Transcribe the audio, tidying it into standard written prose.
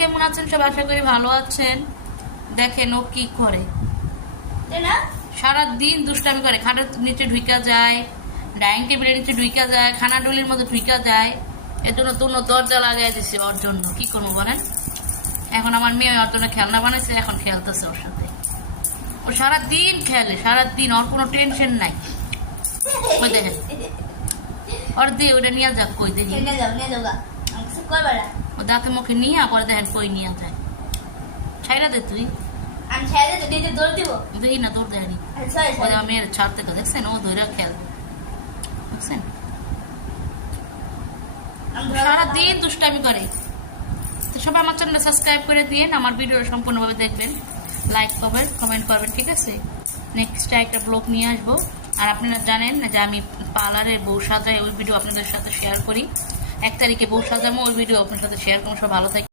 কেমন আছেন সব? আশা করি ভালো আছেন। দেখেন ও কি করে, সারাদিন দুষ্টামি করে। খাটের নিচে ঢুকা যায়, ডাইনিং টেবিলের নিচে ঢুকা যায়, খানা ডুলির মধ্যে ঢুকা যায়। এর জন্য তো দরজা লাগাই দিছি ওর জন্য। কি করবো বলেন? এখন আমার মেয়ে ওর জন্য খেলনা বানাইছে, এখন খেলতেছে ওর সাথে। ও সারাদিন খেলে, সারাদিন, ওর কোনো টেনশন নাই। ওই দেখেন, ওর দিয়ে ওটা নিয়ে যাক, কই দেখি ও দাঁতে মুখে নিয়ে পরে দেখেন কই নিয়ে যায়। ছাইরা দে তুই, দেখি না তোর দেয়নি। মেয়ের ছাড় থেকে দেখছেন ও ধরে খেলবে, বুঝছেন? সারাদিন দুষ্টামি করে। তো সবাই আমার চ্যানেলটা সাবস্ক্রাইব করে দিয়ে আমার ভিডিও সম্পূর্ণভাবে দেখবেন, লাইক করবেন, কমেন্ট করবেন, ঠিক আছে? নেক্সট একটা ব্লগ নিয়ে আসবো। আর আপনারা জানেন যে আমি পার্লারে বউ সাজাই, ওই ভিডিও আপনাদের সাথে শেয়ার করি। 1 তারিখে বউ সাজাবো, ওই ভিডিও আপনার সাথে শেয়ার করবো। সব ভালো থাকে।